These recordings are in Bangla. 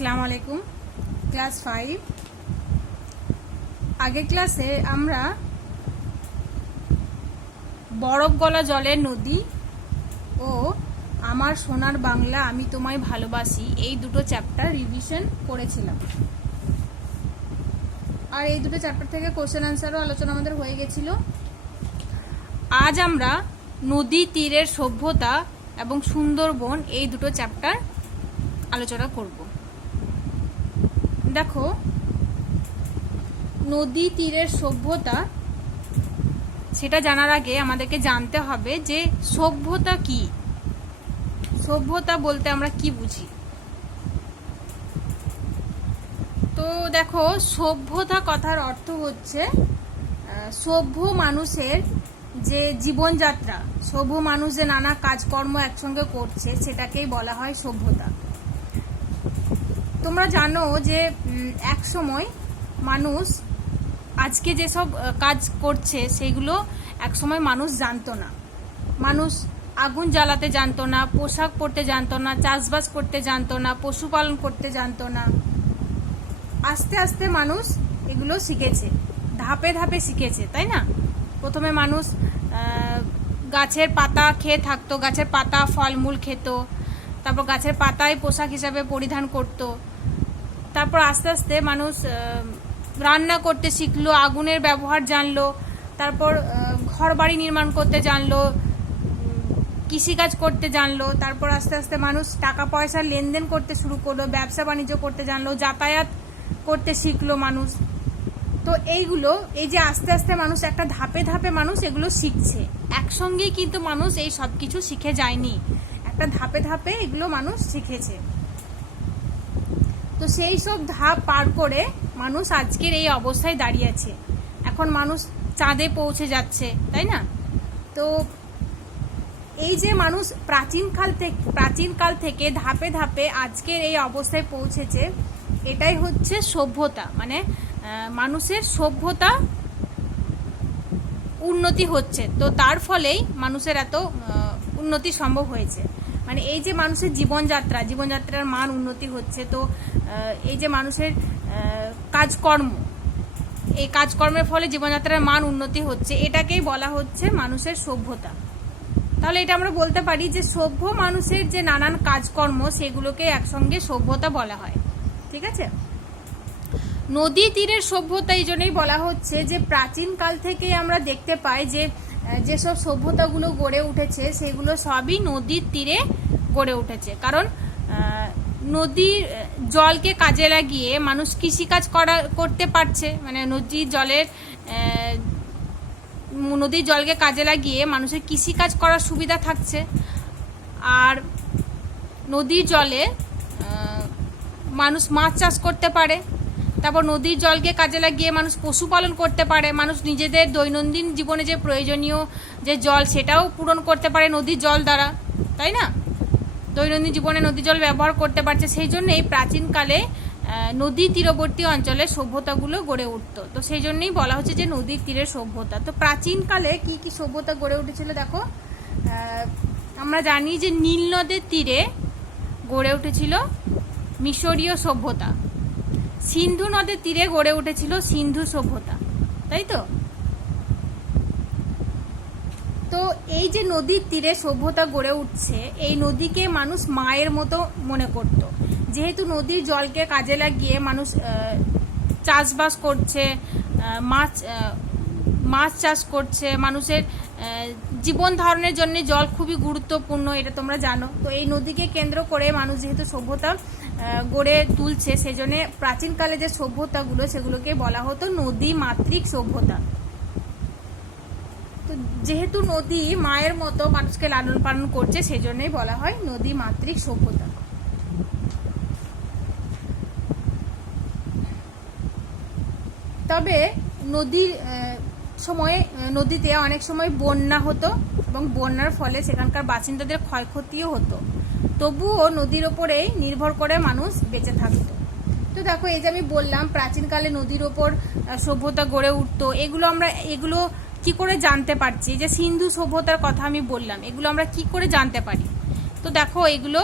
আসসালামু আলাইকুম। ক্লাস 5 আগের ক্লাসে আমরা বরফ গলা জলের নদী ও আমার সোনার বাংলা আমি তোমায় ভালোবাসি এই দুটো চ্যাপ্টার রিভিশন করেছিলাম। আর এই দুটো চ্যাপ্টার থেকে কোশ্চেন আনসারও আলোচনা আমাদের হয়ে গেছিল। আজ আমরা নদী তীরের সভ্যতা এবং সুন্দরবন এই দুটো চ্যাপ্টার আলোচনা করব। দেখো, নদী তীরের সভ্যতা সেটা জানার আগে আমাদেরকে জানতে হবে যে সভ্যতা কি। সভ্যতা বলতে আমরা কি বুঝি। তো দেখো, সভ্যতা কথার অর্থ হচ্ছে সভ্য মানুষের যে জীবনযাত্রা, সভ্য মানুষ যে নানা কাজকর্ম একসঙ্গে করছে সেটাকেই বলা হয় সভ্যতা। তোমরা জানো যে এক সময় মানুষ আজকে যেসব কাজ করছে সেগুলো এক সময় মানুষ জানতো না। মানুষ আগুন জ্বালাতে জানতো না, পোশাক পরতে জানতো না, চাষবাস করতে জানতো না, পশুপালন করতে জানতো না। আস্তে আস্তে মানুষ এগুলো শিখেছে, ধাপে ধাপে শিখেছে, তাই না? প্রথমে মানুষ গাছের পাতা খেয়ে থাকতো, গাছের পাতা ফলমূল খেত, তারপর গাছের পাতায় পোশাক হিসাবে পরিধান করত। তারপর আস্তে আস্তে মানুষ রান্না করতে শিখলো, আগুনের ব্যবহার জানলো, তারপর ঘর বাড়ি নির্মাণ করতে জানলো, কৃষিকাজ করতে জানলো। তারপর আস্তে আস্তে মানুষ টাকা পয়সার লেনদেন করতে শুরু করলো, ব্যবসা বাণিজ্য করতে জানলো, যাতায়াত করতে শিখলো মানুষ। তো এইগুলো, এই যে আস্তে আস্তে মানুষ একটা ধাপে ধাপে মানুষ এগুলো শিখছে, একসঙ্গেই কিন্তু মানুষ এই সব কিছু শিখে যায়নি, একটা ধাপে ধাপে এগুলো মানুষ শিখেছে। তো সেই সব ধাপ পার করে মানুষ আজকের এই অবস্থায় দাঁড়িয়েছে। এখন মানুষ চাঁদে পৌঁছে যাচ্ছে, তাই না? তো এই যে মানুষ প্রাচীনকাল থেকে ধাপে ধাপে আজকের এই অবস্থায় পৌঁছেছে, এটাই হচ্ছে সভ্যতা। মানে মানুষের সভ্যতা উন্নতি হচ্ছে, তো তার ফলেই মানুষের এত উন্নতি সম্ভব হয়েছে। মানে এই যে মানুষের জীবনযাত্রার মান উন্নতি হচ্ছে। তো এই যে মানুষের কাজকর্ম, এই কাজকর্মের ফলে জীবনযাত্রার মান উন্নতি হচ্ছে, এটাকেই বলা হচ্ছে মানুষের সভ্যতা। তাহলে এটা আমরা বলতে পারি যে সভ্য মানুষের যে নানান কাজকর্ম সেগুলোকে একসঙ্গে সভ্যতা বলা হয়। ঠিক আছে? নদী তীরের সভ্যতা এই জন্যই বলা হচ্ছে যে প্রাচীনকাল থেকেই আমরা দেখতে পাই যে যেসব সভ্যতাগুলো গড়ে উঠেছে সেগুলো সবই নদীর তীরে গড়ে উঠেছে। কারণ নদীর জলকে কাজে লাগিয়ে মানুষ কৃষিকাজ করতে পারছে। মানে নদীর জলকে কাজে লাগিয়ে মানুষের কৃষিকাজ করার সুবিধা থাকছে। আর নদীর জলে মানুষ মাছ চাষ করতে পারে। তারপর নদীর জলকে কাজে লাগিয়ে মানুষ পশুপালন করতে পারে। মানুষ নিজেদের দৈনন্দিন জীবনে যে প্রয়োজনীয় যে জল সেটাও পূরণ করতে পারে নদীর জল দ্বারা, তাই না? দৈনন্দিন জীবনে নদীর জল ব্যবহার করতে পারছে। সেই জন্যই প্রাচীনকালে নদী তীরবর্তী অঞ্চলে সভ্যতাগুলো গড়ে উঠত। তো সেই জন্যই বলা হচ্ছে যে নদীর তীরের সভ্যতা। তো প্রাচীনকালে কি কি সভ্যতা গড়ে উঠেছিল দেখো, আমরা জানি যে নীল নদের তীরে গড়ে উঠেছিল মিশরীয় সভ্যতা, সিন্ধু নদের তীরে গড়ে উঠেছিল সিন্ধু সভ্যতা, তাই তো? তো এই যে নদীর তীরে সভ্যতা গড়ে উঠছে, এই নদীকে মানুষ মায়ের মতো মনে করত। যেহেতু নদীর জলকে কাজে লাগিয়ে মানুষ চাষবাস করছে, মাছ চাষ করছে, মানুষের জীবন ধারণের জন্য জল খুবই গুরুত্বপূর্ণ, এটা তোমরা জানো। তো এই নদীকে কেন্দ্র করে মানুষ যেহেতু সভ্যতা গড়ে তুলছে, সেজন্য প্রাচীনকালে যে সভ্যতাগুলো সেগুলোকে বলা হতো নদী মাতৃক সভ্যতা। তো যেহেতু নদী মায়ের মতো মানুষকে লালন পালন করছে, সেজন্যই বলা হয় নদী মাতৃক সভ্যতা। তবে নদীতে অনেক সময় বন্যা হতো এবং বন্যার ফলে সেখানকার বাসিন্দাদের ক্ষয়ক্ষতিও হতো। তবুও নদীর ওপরেই নির্ভর করে মানুষ বেঁচে থাকতো। তো দেখো, এই যে আমি বললাম প্রাচীনকালে নদীর ওপর সভ্যতা গড়ে উঠতো, এগুলো কি করে জানতে পারছি? যে সিন্ধু সভ্যতার কথা আমি বললাম, এগুলো আমরা কি করে জানতে পারি? তো দেখো, এগুলো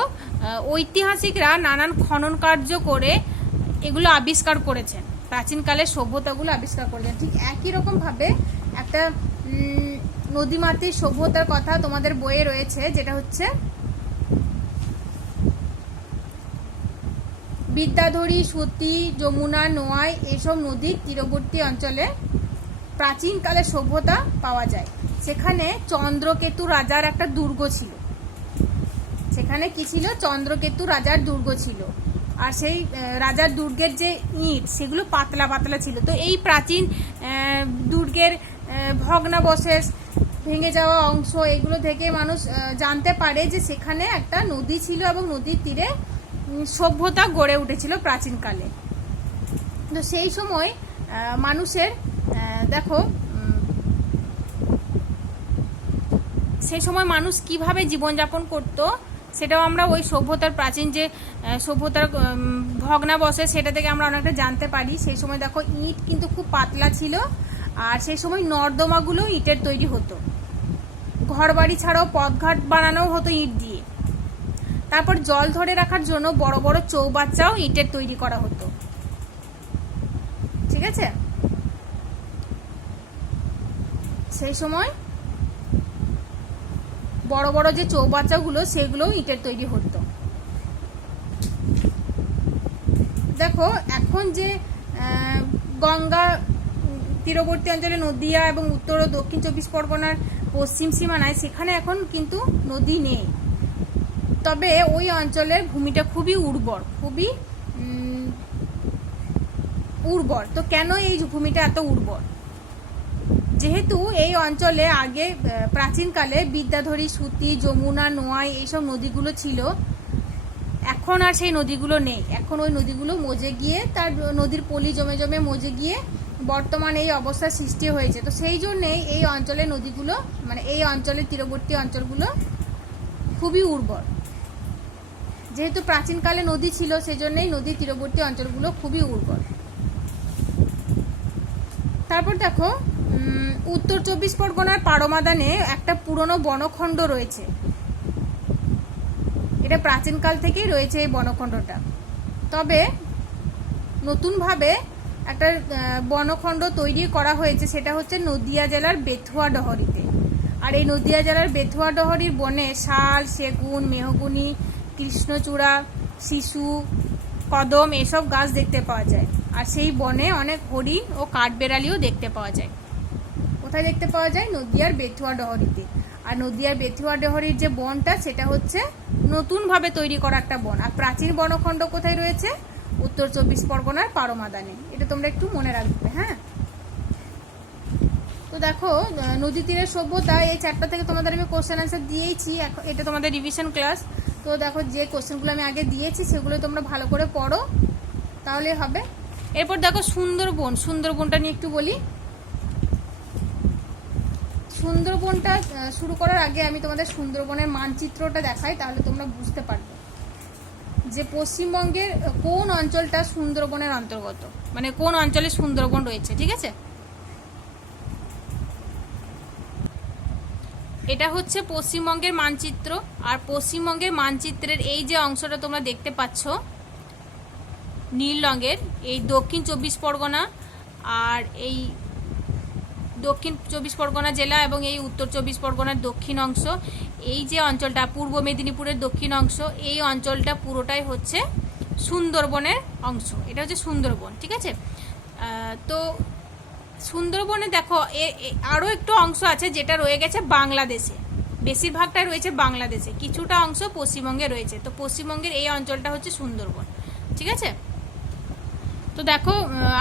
ঐতিহাসিকরা নানান খনন কার্য করে এগুলো আবিষ্কার করেছেন, প্রাচীনকালের সভ্যতাগুলো আবিষ্কার করেছেন। ঠিক একই রকমভাবে একটা নদীমাতৃক সভ্যতার কথা তোমাদের বইয়ে রয়েছে, যেটা হচ্ছে বিদ্যাধরী, সতী, যমুনা, নোয়াই এইসব নদীর তীরবর্তী অঞ্চলে প্রাচীনকালের সভ্যতা পাওয়া যায়। সেখানে চন্দ্রকেতু রাজার একটা দুর্গ ছিল। সেখানে কি ছিল? চন্দ্রকেতু রাজার দুর্গ ছিল। আর সেই রাজার দুর্গের যে ইট সেগুলো পাতলা পাতলা ছিল। তো এই প্রাচীন দুর্গের ভগ্নাবশেষ, ভেঙে যাওয়া অংশ, এগুলো থেকে মানুষ জানতে পারে যে সেখানে একটা নদী ছিল এবং নদীর তীরে সভ্যতা গড়ে উঠেছিল প্রাচীনকালে। তো সেই সময় মানুষের দেখো সেই সময় মানুষ কিভাবে জীবনযাপন করত সেটাও আমরা ওই সভ্যতার প্রাচীন যে সভ্যতার ভগ্নাবশেষ সেটা থেকে আমরা অনেকটা জানতে পারি। সেই সময় দেখো ইট কিন্তু খুব পাতলা ছিল, আর সেই সময় নর্দমাগুলো ইটের তৈরি হতো। ঘরবাড়ি ছাড়াও পথঘাট বানানো হতো ইট দিয়ে। তারপর জল ধরে রাখার জন্য বড় বড় চৌবাচ্চাও ইটের তৈরি করা হতো। ঠিক আছে, সেই সময় বড় বড় যে চৌবাচ্চাগুলো সেগুলোও ইটের তৈরি হতো। দেখো এখন যে গঙ্গা তীরবর্তী অঞ্চলে নদিয়া এবং উত্তর ও দক্ষিণ 24 পরগনার পশ্চিম সীমানায় সেখানে এখন কিন্তু নদী নেই। তবে ওই অঞ্চলের ভূমিটা খুবই উর্বর, খুবই উর্বর। তো কেন এই ভূমিটা এত উর্বর? যেহেতু এই অঞ্চলে আগে প্রাচীনকালে বিদ্যাধরী, সতী, যমুনা, নোয়াই এইসব নদীগুলো ছিল। এখন আর সেই নদীগুলো নেই। এখন ওই নদীগুলো মজে গিয়ে, তার নদীর পলি জমে জমে মজে গিয়ে বর্তমানে এই অবস্থার সৃষ্টি হয়েছে। তো সেই জন্যেই এই অঞ্চলের নদীগুলো, মানে এই অঞ্চলের তীরবর্তী অঞ্চলগুলো খুবই উর্বর। যেহেতু প্রাচীনকালে নদী ছিল, সেজন্যই নদীর তীরবর্তী অঞ্চলগুলো খুবই উর্বর। তারপর দেখো উত্তর 24 পরগনার পারমাদানে একটা পুরনো বনখণ্ড রয়েছে। এটা প্রাচীনকাল থেকেই রয়েছে এই বনখণ্ডটা। তবে নতুনভাবে একটা বনখণ্ড তৈরি করা হয়েছে, সেটা হচ্ছে নদিয়া জেলার বেথুয়া ডহরিতে। আর এই নদিয়া জেলার বেথুয়া ডহরির বনে শাল, সেগুন, মেহগুনি, কৃষ্ণচূড়া, শিশু, কদম এসব গাছ দেখতে পাওয়া যায়। আর সেই বনে অনেক হরিণ ও কাঠবেড়ালিও দেখতে পাওয়া যায়। কোথায় দেখতে পাওয়া যায়? নদিয়ার বেথুয়া ডহরিতে। আর নদিয়ার বেথুয়া ডহরির যে বনটা সেটা হচ্ছে নতুনভাবে তৈরি করা একটা বন। আর প্রাচীন বনখণ্ড কোথায় রয়েছে? উত্তর 24 পরগনার পারমাদানে। এটা তোমরা একটু মনে রাখবে। হ্যাঁ, তো দেখো নদী তীরের সভ্যতা এই চ্যাপ্টার থেকে তোমাদের আমি কোশ্চেন আনসার দিয়েছি। এটা তোমাদের রিভিশন ক্লাস। তো দেখো যে কোশ্চেনগুলো আমি আগে দিয়েছি সেগুলো তোমরা ভালো করে পড়ো, তাহলে হবে। এরপর দেখো সুন্দরবন। সুন্দরবনটা নিয়ে একটু বলি। সুন্দরবনটা শুরু করার আগে আমি তোমাদের সুন্দরবনের মানচিত্রটা দেখাই, তাহলে তোমরা বুঝতে পারবে যে পশ্চিমবঙ্গের কোন অঞ্চলটা সুন্দরবনের অন্তর্গত, মানে কোন অঞ্চলে সুন্দরবন রয়েছে। ঠিক আছে, এটা হচ্ছে পশ্চিমবঙ্গের মানচিত্র। আর পশ্চিমবঙ্গের মানচিত্রের এই যে অংশটা তোমরা দেখতে পাচ্ছ নীল রঙের, এই দক্ষিণ 24 পরগনা আর এই দক্ষিণ 24 পরগনা জেলা এবং এই উত্তর 24 পরগনার দক্ষিণ অংশ, এই যে অঞ্চলটা পূর্ব মেদিনীপুরের দক্ষিণ অংশ, এই অঞ্চলটা পুরোটাই হচ্ছে সুন্দরবনের অংশ। এটা হচ্ছে সুন্দরবন। ঠিক আছে, তো সুন্দরবনে দেখো আরও একটু অংশ আছে যেটা রয়ে গেছে বাংলাদেশে। বেশিরভাগটাই রয়েছে বাংলাদেশে, কিছুটা অংশ পশ্চিমবঙ্গে রয়েছে। তো পশ্চিমবঙ্গের এই অঞ্চলটা হচ্ছে সুন্দরবন। ঠিক আছে, তো দেখো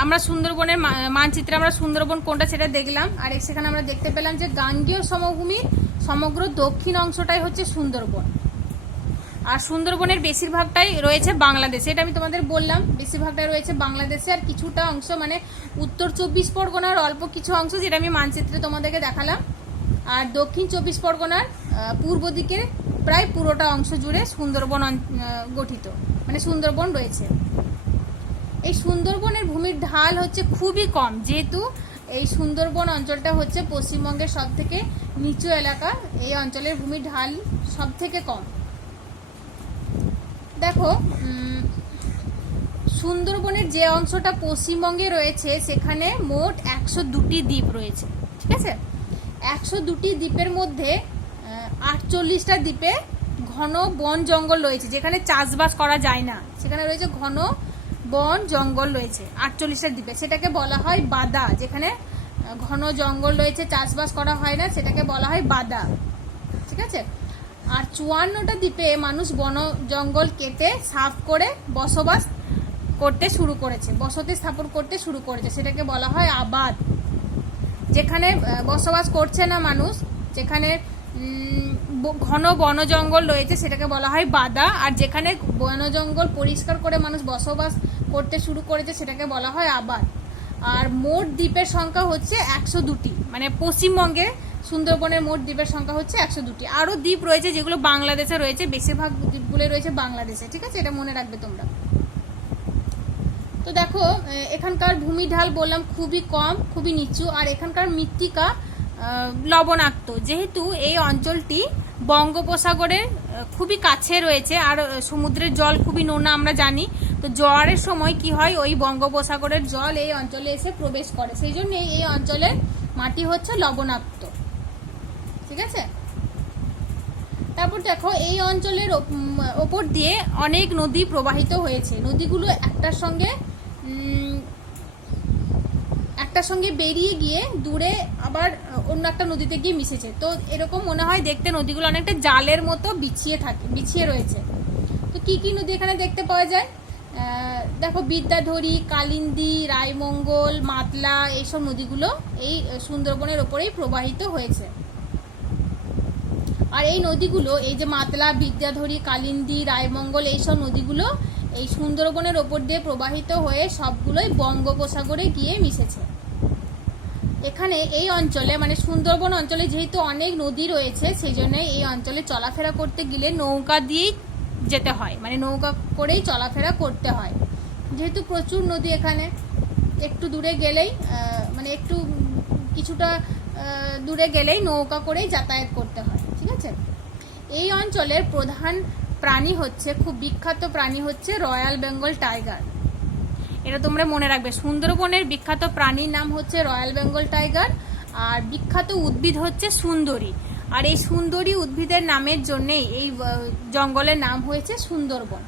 আমরা সুন্দরবনের মানচিত্রে আমরা সুন্দরবন কোনটা সেটা দেখলাম। আর সেখানে আমরা দেখতে পেলাম যে গাঙ্গেয় সমভূমির সমগ্র দক্ষিণ অংশটাই হচ্ছে সুন্দরবন। আর সুন্দরবনের বেশিরভাগটাই রয়েছে বাংলাদেশে। এটা আমি তোমাদের বললাম, বেশিরভাগটাই রয়েছে বাংলাদেশে। আর কিছুটা অংশ মানে উত্তর 24 পরগনার অল্প কিছু অংশ যেটা আমি মানচিত্রে তোমাদেরকে দেখালাম। আর দক্ষিণ 24 পরগনার পূর্ব দিকের প্রায় পুরোটা অংশ জুড়ে সুন্দরবন গঠিত, মানে সুন্দরবন রয়েছে। এই সুন্দরবনের ভূমির ঢাল হচ্ছে খুবই কম, যেহেতু এই সুন্দরবন অঞ্চলটা হচ্ছে পশ্চিমবঙ্গের সব থেকে নিচু এলাকা। এই অঞ্চলের ভূমির ঢাল সব থেকে কম। দেখো সুন্দরবনের যে অংশটা পশ্চিমবঙ্গে রয়েছে সেখানে মোট 102টি দ্বীপ রয়েছে, ঠিক আছে। 102টি দ্বীপের মধ্যে 48টা দ্বীপে ঘন বন জঙ্গল রয়েছে, যেখানে চাষবাস করা যায় না, সেখানে রয়েছে ঘন বন জঙ্গল রয়েছে 48টা দ্বীপে। সেটাকে বলা হয় বাদা। যেখানে ঘন জঙ্গল রয়েছে, চাষবাস করা হয় না, সেটাকে বলা হয় বাদা, ঠিক আছে। আর 54টা দ্বীপে মানুষ বন জঙ্গল কেটে সাফ করে বসবাস করতে শুরু করেছে, বসতি স্থাপন করতে শুরু করেছে, সেটাকে বলা হয় আবাদ। যেখানে বসবাস করছে না মানুষ, যেখানে ঘন বন জঙ্গল রয়েছে, সেটাকে বলা হয় বাদা। আর যেখানে বন জঙ্গল পরিষ্কার করে মানুষ বসবাস করতে শুরু করেছে, সেটাকে বলা হয় আবাদ। আর মোট দ্বীপের সংখ্যা হচ্ছে 102টি, মানে পশ্চিমবঙ্গে সুন্দরবনের মোট দ্বীপের সংখ্যা হচ্ছে 102টি। আরও দ্বীপ রয়েছে যেগুলো বাংলাদেশে রয়েছে, বেশিরভাগ দ্বীপগুলো রয়েছে বাংলাদেশে, ঠিক আছে, এটা মনে রাখবে তোমরা। তো দেখো এখানকার ভূমিঢাল বললাম খুবই কম, খুবই নিচু, আর এখানকার মৃত্তিকা লবণাক্ত। যেহেতু এই অঞ্চলটি বঙ্গোপসাগরের খুবই কাছে রয়েছে আর সমুদ্রের জল খুবই নোনা আমরা জানি, তো জোয়ারের সময় কি হয়, ওই বঙ্গোপসাগরের জল এই অঞ্চলে এসে প্রবেশ করে, সেই জন্য এই অঞ্চলের মাটি হচ্ছে লবণাক্ত, ঠিক আছে। তারপর দেখো এই অঞ্চলের ওপর দিয়ে অনেক নদী প্রবাহিত হয়েছে। নদীগুলো একটার সঙ্গে বেরিয়ে গিয়ে দূরে আবার অন্য একটা নদীতে গিয়ে মিশেছে। তো এরকম মনে হয় দেখতে নদীগুলো অনেকটা জালের মতো বিছিয়ে রয়েছে। তো কি কি নদী এখানে দেখতে পাওয়া যায়, দেখো বিদ্যাধরী, কালিন্দী, রায়মঙ্গল, মাতলা, এইসব নদীগুলো এই সুন্দরবনের ওপরেই প্রবাহিত হয়েছে। আর এই নদীগুলো, এই যে মাতলা, বিদ্যাধরী, কালিন্দী, রায়মঙ্গল, এইসব নদীগুলো এই সুন্দরবনের ওপর দিয়ে প্রবাহিত হয়ে সবগুলোই বঙ্গোপসাগরে গিয়ে মিশেছে। এখানে এই অঞ্চলে মানে সুন্দরবন অঞ্চলে যেহেতু অনেক নদী রয়েছে, সেই জন্য এই অঞ্চলে চলাফেরা করতে গেলে নৌকা দিয়েই যেতে হয়, মানে নৌকা করেই চলাফেরা করতে হয়। যেহেতু প্রচুর নদী এখানে, একটু দূরে গেলেই মানে একটু কিছুটা দূরে গেলেই নৌকা করেই যাতায়াত করতে হয়, ঠিক আছে। এই অঞ্চলের প্রধান প্রাণী হচ্ছে, খুব বিখ্যাত প্রাণী হচ্ছে রয়্যাল বেঙ্গল টাইগার। এটা তোমরা মনে রাখবে, সুন্দরবনের বিখ্যাত প্রাণীর নাম হচ্ছে রয়্যাল বেঙ্গল টাইগার, আর বিখ্যাত উদ্ভিদ হচ্ছে সুন্দরী। আর এই সুন্দরী উদ্ভিদের নামের জন্যেই এই জঙ্গলের নাম হয়েছে সুন্দরবন।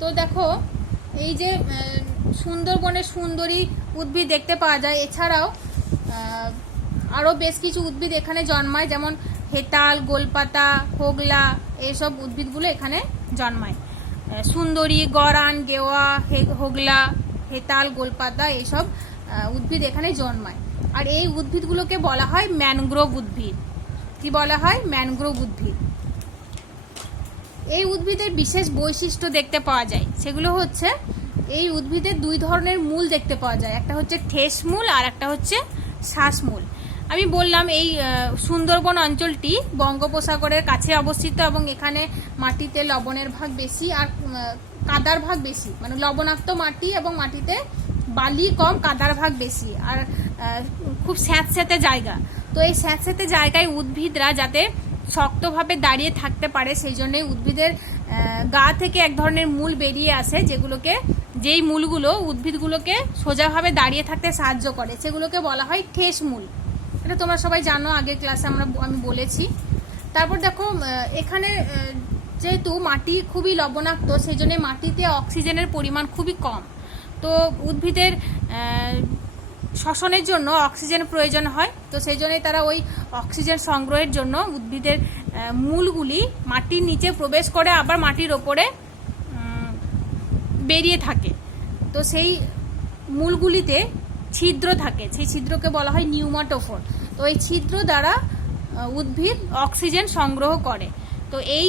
তো দেখো এই যে সুন্দরবনের সুন্দরী উদ্ভিদ দেখতে পাওয়া যায়, এছাড়াও আরও বেশ কিছু উদ্ভিদ এখানে জন্মায়, যেমন হেতাল, গোলপাতা, হোগলা, এইসব উদ্ভিদগুলো এখানে জন্মায়। সুন্দরী, গরান, গেওয়া, হোগলা, হেতাল, গোলপাতা, এইসব উদ্ভিদ এখানে জন্মায়। আর এই উদ্ভিদগুলোকে বলা হয় ম্যানগ্রোভ উদ্ভিদ। কি বলা হয়? ম্যানগ্রোভ উদ্ভিদ। এই উদ্ভিদের বিশেষ বৈশিষ্ট্য দেখতে পাওয়া যায়, সেগুলো হচ্ছে এই উদ্ভিদের দুই ধরনের মূল দেখতে পাওয়া যায়, একটা হচ্ছে ঠেস মূল আর একটা হচ্ছে শ্বাসমূল। আমি বললাম এই সুন্দরবন অঞ্চলটি বঙ্গোপসাগরের কাছে অবস্থিত এবং এখানে মাটিতে লবণের ভাগ বেশি আর কাদার ভাগ বেশি, মানে লবণাক্ত মাটি এবং মাটিতে বালি কম, কাদার ভাগ বেশি, আর খুব স্যাঁতস্যাঁতে জায়গা। তো এই স্যাঁতস্যাঁতে জায়গায় উদ্ভিদরা যাতে শক্তভাবে দাঁড়িয়ে থাকতে পারে, সেই জন্যই উদ্ভিদের গা থেকে এক ধরনের মূল বেরিয়ে আসে, যেই মূলগুলো উদ্ভিদগুলোকে সোজাভাবে দাঁড়িয়ে থাকতে সাহায্য করে, সেগুলোকে বলা হয় ঠেস মূল। এটা তোমরা সবাই জানো, আগের ক্লাসে আমি বলেছি। তারপর দেখো এখানে যেহেতু মাটি খুবই লবণাক্ত, সেই জন্য মাটিতে অক্সিজেনের পরিমাণ খুবই কম। তো উদ্ভিদের শ্বসনের জন্য অক্সিজেন প্রয়োজন হয়, তো সেই জন্যই তারা ওই অক্সিজেন সংগ্রহের জন্য উদ্ভিদের মূলগুলি মাটির নিচে প্রবেশ করে আবার মাটির ওপরে বেরিয়ে থাকে। তো সেই মূলগুলিতে ছিদ্র থাকে, সেই ছিদ্রকে বলা হয় নিউমাটোফোর। তো এই ছিদ্র দ্বারা উদ্ভিদ অক্সিজেন সংগ্রহ করে। তো এই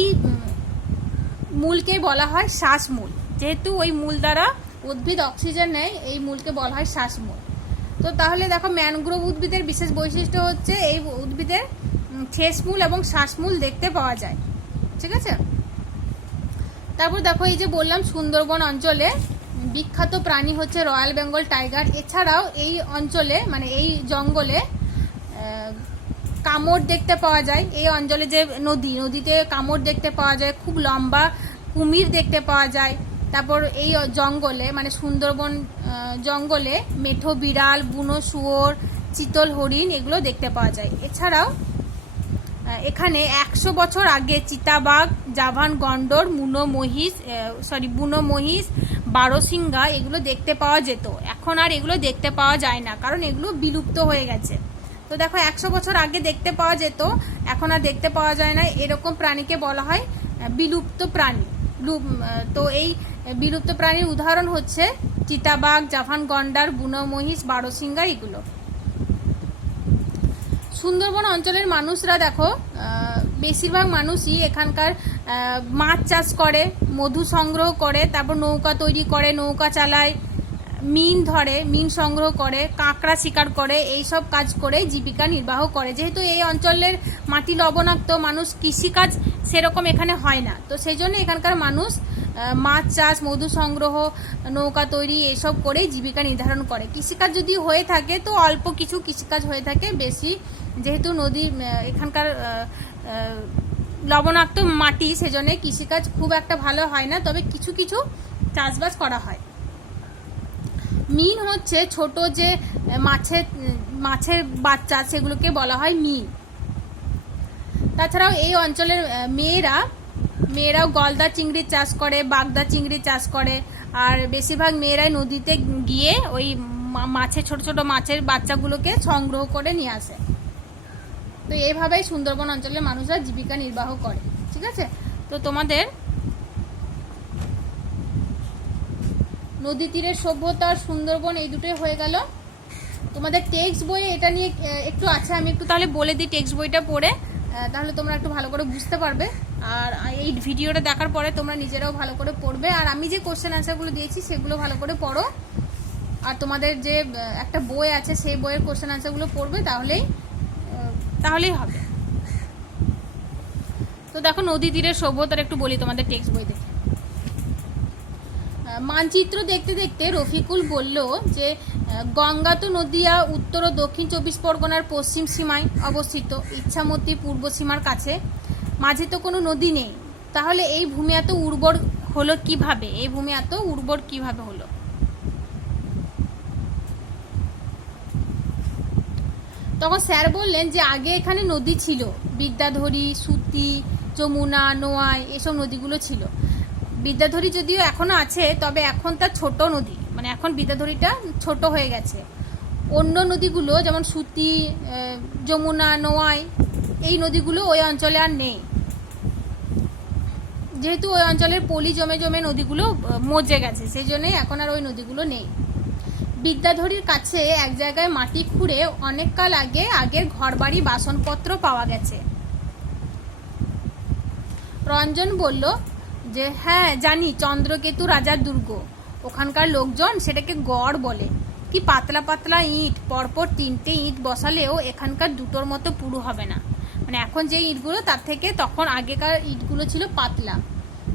মূলকে বলা হয় শ্বাসমূল। যেহেতু ওই মূল দ্বারা উদ্ভিদ অক্সিজেন নেয়, এই মূলকে বলা হয় শ্বাসমূল। তো তাহলে দেখো ম্যানগ্রোভ উদ্ভিদের বিশেষ বৈশিষ্ট্য হচ্ছে এই উদ্ভিদের ঠেসমূল এবং শ্বাসমূল দেখতে পাওয়া যায়, ঠিক আছে। তারপর দেখো এই যে বললাম সুন্দরবন অঞ্চলে বিখ্যাত প্রাণী হচ্ছে রয়্যাল বেঙ্গল টাইগার। এছাড়াও এই অঞ্চলে মানে এই জঙ্গলে কামড় দেখতে পাওয়া যায়। এই অঞ্চলে যে নদীতে কামড় দেখতে পাওয়া যায়, খুব লম্বা কুমির দেখতে পাওয়া যায়। তারপর এই জঙ্গলে মানে সুন্দরবন জঙ্গলে মেঠো বিড়াল, বুনো শুয়োর, চিতল হরিণ এগুলো দেখতে পাওয়া যায়। এছাড়াও এখানে 100 বছর আগে চিতাবাঘ, জাভান গন্ডর, বুনো মহিষ, বারোসিংহা এগুলো দেখতে পাওয়া যেত। এখন আর এগুলো দেখতে পাওয়া যায় না, কারণ এগুলো বিলুপ্ত হয়ে গেছে। তো দেখো 100 বছর আগে দেখতে পাওয়া যেত, এখন আর দেখতে পাওয়া যায় না। এরকম প্রাণীকে বলা হয় বিলুপ্ত প্রাণী। তো এই বিলুপ্ত প্রাণীর উদাহরণ হচ্ছে চিতাবাঘ, জাভান গন্ডার, বুনো মহিষ, বারোসিংহা এগুলো। সুন্দরবন অঞ্চলের মানুষরা দেখো বেশিরভাগ মানুষই এখানকার মাছ চাষ করে, মধু সংগ্রহ করে, তারপর নৌকা তৈরি করে, নৌকা চালায়, মিন ধরে, মিন সংগ্রহ করে, কাঁকড়া শিকার করে, এই সব কাজ করে জীবিকা নির্বাহ করে। যেহেতু এই অঞ্চলের মাটি লবণাক্ত, মানুষ কৃষিকাজ সেরকম এখানে হয় না, তো সেই জন্য এখানকার মানুষ মাছ চাষ, মধু সংগ্রহ, নৌকা তৈরি এসব করেই জীবিকা নির্ধারণ করে। কৃষিকাজ যদি হয়ে থাকে তো অল্প কিছু কৃষিকাজ হয়ে থাকে, বেশি যেহেতু নদী এখানকার লবণাক্ত মাটি, সেজন্য কৃষিকাজ খুব একটা ভালো হয় না, তবে কিছু কিছু চাষবাস করা হয়। মিন হচ্ছে ছোট যে মাছের বাচ্চা, সেগুলোকে বলা হয় মিন। তাছাড়াও এই অঞ্চলের মেয়েরাও গলদা চিংড়ির চাষ করে, বাগদা চিংড়ির চাষ করে, আর বেশিরভাগ মেয়েরাই নদীতে গিয়ে ওই ছোট ছোট মাছের বাচ্চাগুলোকে সংগ্রহ করে নিয়ে আসে। তো এইভাবেই সুন্দরবন অঞ্চলের মানুষরা জীবিকা নির্বাহ করে। ঠিক আছে, তো তোমাদের নদী তীরের সভ্যতা আর সুন্দরবন এই দুটোই হয়ে গেল। তোমাদের টেক্সট বইয়ে এটা নিয়ে একটু আছে, আমি একটু তাহলে বলে দিই টেক্সট বইটা পড়ে, তাহলে তোমরা একটু ভালো করে বুঝতে পারবে। আর এই ভিডিওটা দেখার পরে তোমরা নিজেরাও ভালো করে পড়বে, আর আমি যে কোশ্চেন আনসারগুলো দিয়েছি সেগুলো ভালো করে পড়ো। আর তোমাদের যে একটা বই আছে সেই বইয়ের কোশ্চেন আনসারগুলো পড়বে, তাহলেই হবে। তো দেখো নদী তীরের সভ্যতার একটু বলি তোমাদের টেক্সট বই দেখে। মানচিত্র দেখতে দেখতে রফিকুল বলল যে গঙ্গা তো নদিয়া উত্তর ও দক্ষিণ 24 পরগনার পশ্চিম সীমায় অবস্থিত, ইচ্ছামতি পূর্ব সীমার কাছে, মাঝে তো কোনো নদী নেই, তাহলে এই ভূমি এত উর্বর হলো কিভাবে? হলো তখন স্যার বললেন যে আগে এখানে নদী ছিল, বিদ্যাধরী, সুতি, যমুনা, নোয়াই এসব নদীগুলো ছিল। বিদ্যাধরী যদিও এখনো আছে, তবে এখন তার ছোট নদী, মানে এখন বিদ্যাধরীটা ছোট হয়ে গেছে। অন্য নদীগুলো যেমন সুতি, যমুনা, নোয়াই এই নদীগুলো ওই অঞ্চলে আর নেই, যেহেতু ওই অঞ্চলের পলি জমে জমে নদীগুলো মজে গেছে, সেই জন্যই এখন আর ওই নদীগুলো নেই। বিদ্যাধরীর কাছে এক জায়গায় মাটি খুঁড়ে অনেক কাল আগের ঘরবাড়ি বাসনপত্র পাওয়া গেছে। রঞ্জন বলল যে হ্যাঁ জানি, চন্দ্রকেতু রাজার দুর্গ, ওখানকার লোকজন সেটাকে গড় বলে। কি পাতলা পাতলা ইট, পরপর 3টে ইট বসালেও এখানকার দুটোর মতো পুরু হবে না। মানে এখন যে ইটগুলো তার থেকে তখন আগেকার ইটগুলো ছিল পাতলা।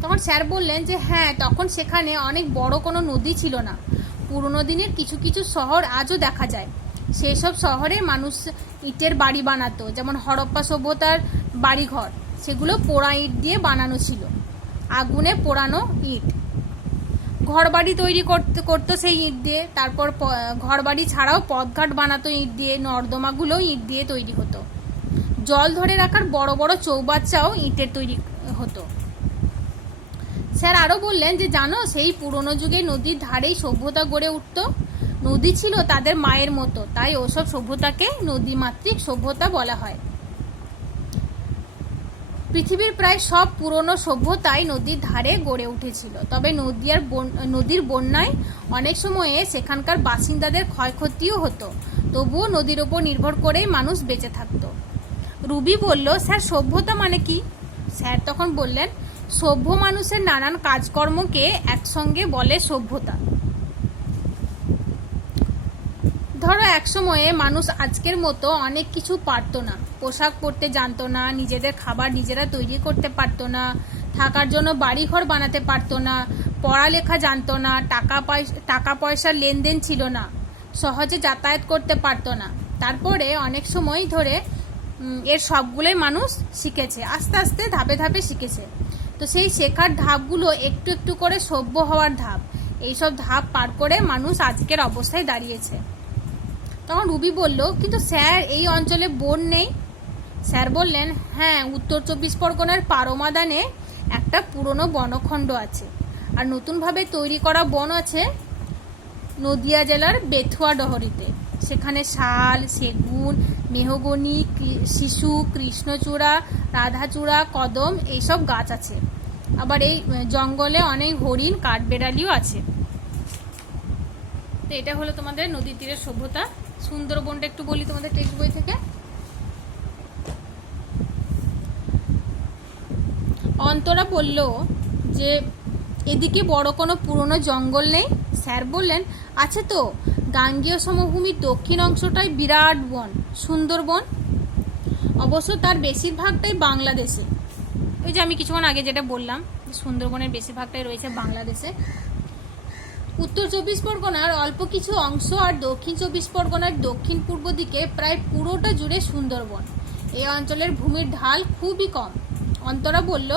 তখন স্যার বললেন যে হ্যাঁ, তখন সেখানে অনেক বড় কোনো নদী ছিল না। পুরনো দিনের কিছু কিছু শহর আজও দেখা যায়, সেই সব শহরে মানুষ ইটের বাড়ি বানাতো, যেমন হরপ্পা সভ্যতার বাড়িঘর, সেগুলো পোড়া ইট দিয়ে বানানো ছিল, আগুনে পোড়ানো ইট। ঘরবাড়ি তৈরি করতো সেই ইট দিয়ে। তারপর ঘরবাড়ি ছাড়াও পথঘাট বানাতো ইট দিয়ে, নর্দমাগুলো ইট দিয়ে তৈরি হতো। জল ধরে রাখার বড় বড় চৌবাচ্চাও ইটের তৈরি হতো। স্যার আরও বললেন যে জানো, সেই পুরনো যুগে নদীর ধারেই সভ্যতা গড়ে উঠত। নদী ছিল তাদের মায়ের মতো, তাই ওসব সভ্যতাকে নদীমাতৃক সভ্যতা বলা হয়। পৃথিবীর প্রায় সব পুরনো সভ্যতাই নদীর ধারে গড়ে উঠেছিল, তবে নদীর বন্যায় অনেক সময়ে সেখানকার বাসিন্দাদের ক্ষয়ক্ষতিও হতো, তবুও নদীর ওপর নির্ভর করেই মানুষ বেঁচে থাকতো। রুবি বলল, স্যার সভ্যতা মানে কি? স্যার তখন বললেন, সভ্য মানুষের নানান কাজকর্মকে একসঙ্গে বলে সভ্যতা। ধরো এক সময়ে মানুষ আজকের মতো অনেক কিছু পারতো না, পোশাক পরতে জানতো না, নিজেদের খাবার নিজেরা তৈরি করতে পারতো না, থাকার জন্য বাড়িঘর বানাতে পারতো না, পড়ালেখা জানতো না, টাকা পয়সার লেনদেন ছিল না, সহজে যাতায়াত করতে পারতো না। তারপরে অনেক সময় ধরে এর সবগুলোই মানুষ শিখেছে, আস্তে আস্তে ধাপে ধাপে শিখেছে। তো সেই শেখার ধাপগুলো একটু একটু করে সভ্য হওয়ার ধাপ, এইসব ধাপ পার করে মানুষ আজকের অবস্থায় দাঁড়িয়েছে। তখন রুবি বলল, কিন্তু স্যার এই অঞ্চলে বন নেই। স্যার বললেন, হ্যাঁ, উত্তর 24 পরগনার পারমাদানে একটা পুরনো বনখণ্ড আছে, আর নতুনভাবে তৈরি করা বন আছে নদিয়া জেলার বেথুয়া ডহরিতে। সেখানে শাল, সেগুন, মেহগনি, শিশু, কৃষ্ণচূড়া, রাধাচূড়া, কদম এইসব গাছ আছে। আবার এই জঙ্গলে অনেক হরিণ, কাঠবেড়ালিও আছে। তো এটা হলো তোমাদের নদী তীরের সভ্যতা। সুন্দরবনটা একটু বলি তোমাদের টেক্সট বই থেকে। অন্তরা বলল যে এদিকে বড় কোনো পুরনো জঙ্গল নেই। স্যার বললেন, আছে তো, গাঙ্গেয় সমভূমির দক্ষিণ অংশটাই বিরাট বন, সুন্দরবন। অবশ্য তার বেশিরভাগটাই বাংলাদেশে। ওই যে আমি কিছুক্ষণ আগে যেটা বললাম, সুন্দরবনের বেশিরভাগটাই রয়েছে বাংলাদেশে। উত্তর 24 পরগনার অল্প কিছু অংশ আর দক্ষিণ 24 পরগনার দক্ষিণ পূর্ব দিকে প্রায় পুরোটা জুড়ে সুন্দরবন। এই অঞ্চলের ভূমির ঢাল খুবই কম। অন্তরা বলল,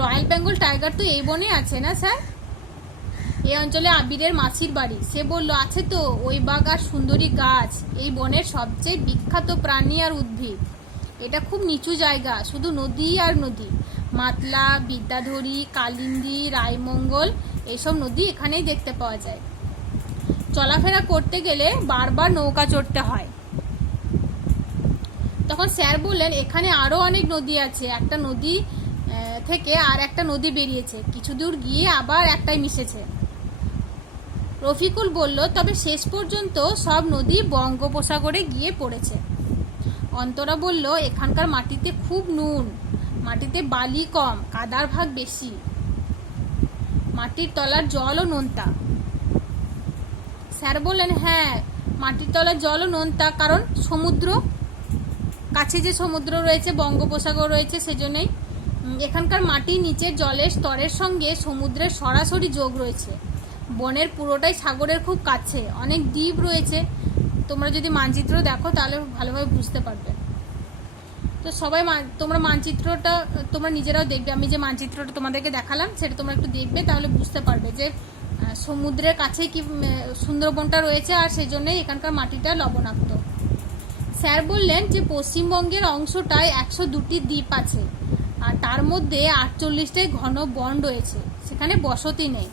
রয়্যাল বেঙ্গল টাইগার তো এই বনে আছে না স্যার? এই অঞ্চলে আবিরের মাসির বাড়ি। সে বলল, আছে তো, ওই বাঘ আর সুন্দরী গাছ এই বনের সবচেয়ে বিখ্যাত প্রাণী আর উদ্ভিদ। এটা খুব নিচু জায়গা, শুধু নদী আর নদী। মাতলা, বিদ্যাধরী, কালিন্দী, রায়মঙ্গল এইসব নদী এখানেই দেখতে পাওয়া যায়। চলাফেরা করতে গেলে বারবার নৌকা চড়তে হয়। তখন স্যার বললেন, এখানে আরো অনেক নদী আছে, একটা নদী থেকে আর একটা নদী বেরিয়েছে, কিছু দূর গিয়ে আবার একটাই মিশেছে। রফিকুল বলল, তবে শেষ পর্যন্ত সব নদী বঙ্গোপসাগরে গিয়ে পড়েছে। অন্তরা বলল, এখানকার মাটিতে খুব নুন, মাটিতে বালি কম, কাদার ভাগ বেশি, মাটির তলার জলও নোনতা। স্যার বললেন, হ্যাঁ, মাটির তলার জলও নোনতা, কারণ সমুদ্র কাছে, যে সমুদ্র রয়েছে, বঙ্গোপসাগর রয়েছে, সেজন্যই। এখানকার মাটির নিচের জলের স্তরের সঙ্গে সমুদ্রের সরাসরি যোগ রয়েছে। বনের পুরোটাই সাগরের খুব কাছে, অনেক দ্বীপ রয়েছে। তোমরা যদি মানচিত্র দেখো তাহলে ভালোভাবে বুঝতে পারবে। তো সবাই তোমরা মানচিত্রটা তোমরা নিজেরাও দেখবে। আমি যে মানচিত্রটা তোমাদেরকে দেখালাম সেটা তোমরা একটু দেখবে, তাহলে বুঝতে পারবে যে সমুদ্রের কাছেই কি সুন্দরবনটা রয়েছে, আর সেই জন্যই এখানকার মাটিটা লবণাক্ত। স্যার বললেন যে পশ্চিমবঙ্গের অংশটায় 102টি দ্বীপ আছে, আর তার মধ্যে 48টাই ঘন বন রয়েছে, সেখানে বসতি নেই।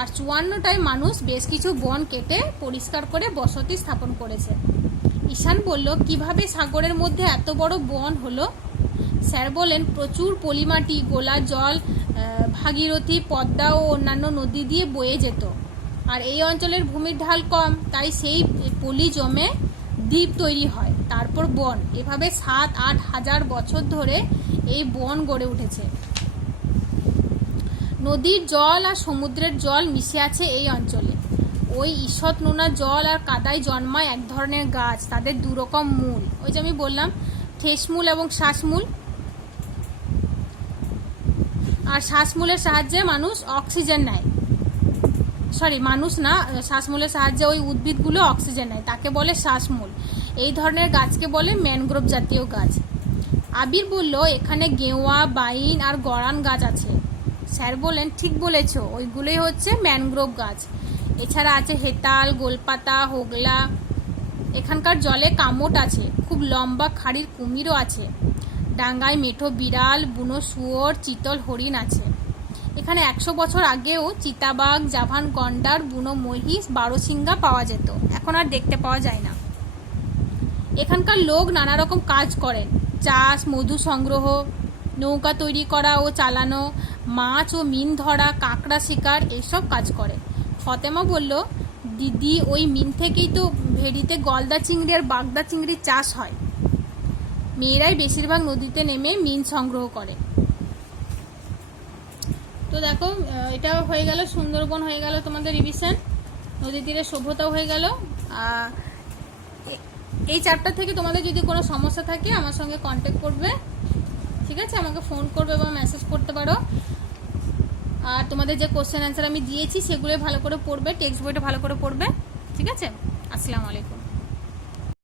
আর 54টায় মানুষ বেশ কিছু বন কেটে পরিষ্কার করে বসতি স্থাপন করেছে। ঈশান বলল, কিভাবে সাগরের মধ্যে এত বড় বন হলো? স্যার বলেন, প্রচুর পলিমাটি, গোলা জল ভাগীরথী, পদ্মা ও অন্যান্য নদী দিয়ে বয়ে যেত। আর এই অঞ্চলের ভূমির ঢাল কম, তাই সেই পলি জমে দ্বীপ তৈরি হয়, তারপর বন। এভাবে 7-8 হাজার বছর ধরে এই বন গড়ে উঠেছে। নদীর জল আর সমুদ্রের জল মিশে আছে এই অঞ্চলে। ওই ঈষৎ নোনা জল আর কাদায় জন্মায় এক ধরনের গাছ, তাদের দুরকম মূল। ওই যে আমি বললাম, ঠেসমূল এবং শ্বাসমূল। আর শ্বাসমূলের সাহায্যে মানুষ অক্সিজেন নেয়, মানুষ না, শ্বাসমূলের সাহায্যে ওই উদ্ভিদগুলো অক্সিজেন নেয়, তাকে বলে শ্বাসমূল। এই ধরনের গাছকে বলে ম্যানগ্রোভ জাতীয় গাছ। আবির বলল, এখানে গেওয়া, বাইন আর গড়ান গাছ আছে। স্যার বলেন, ঠিক বলেছ, ওইগুলোই হচ্ছে ম্যানগ্রোভ গাছ। এছাড়া আছে হেতাল, গোলপাতা, হোগলা। এখানকার জলে কামট আছে, খুব লম্বা খাড়ির কুমিরও আছে। ডাঙ্গায় মেঠো বিড়াল, বুনো শুয়োর, চিতল হরিণ আছে। এখানে 100 বছর আগেও চিতাবাঘ, জাভান গন্ডার, বুনো মহিষ, বারোসিঙ্গা পাওয়া যেত, এখন আর দেখতে পাওয়া যায় না। এখানকার লোক নানা রকম কাজ করেন, চাষ, মধু সংগ্রহ, নৌকা তৈরি করা ও চালানো, মাছ ও মিন ধরা, কাঁকড়া শিকার, এইসব কাজ করে। ফতেমা বলল, দিদি, ওই মিন থেকেই তো ভেড়িতে গলদা চিংড়ি আর বাগদা চিংড়ির চাষ হয়। মেয়েরাই বেশিরভাগ নদীতে নেমে মিন সংগ্রহ করে। তো দেখো, এটা হয়ে গেল সুন্দরবন, হয়ে গেল তোমাদের রিভিশন, নদী তীরের সভ্যতাও হয়ে গেল। এই চ্যাপ্টার থেকে তোমাদের যদি কোনো সমস্যা থাকে আমার সঙ্গে কন্ট্যাক্ট করবে, ঠিক আছে? আমাকে ফোন করবে বা মেসেজ করতে পারো। আর তোমাদের যে কোশ্চেন অ্যান্সার আমি দিয়েছি সেগুলো ভালো করে পড়বে, টেক্সট বইটা ভালো করে পড়বে, ঠিক আছে? আসসালামু আলাইকুম।